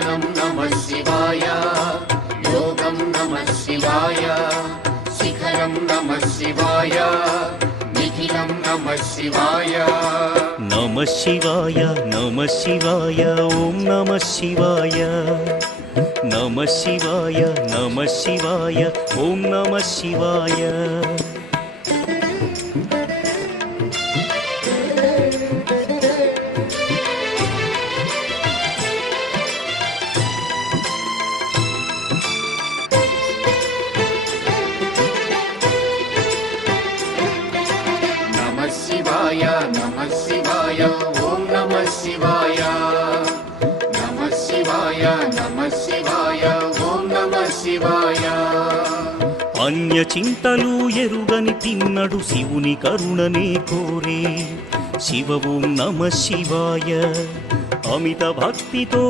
ध्यानं नमः शिवाय योगं नमः शिवाय शिखरं नमः शिवाय निखिलं नमः शिवाय नमः शिवाय नमः शिवाय ओम नमः शिवाय नमः शिवाय नमः शिवाय ओम नमः शिवाय नमः शिवाय ओम नमः शिवाय नमः शिवाय ओम नमः शिवाय अन्य चिंतलू एरुगनि तिन्नडु शिवुनि करुणने कोरे शिव ओम नमः शिवाय अमित भक्तितो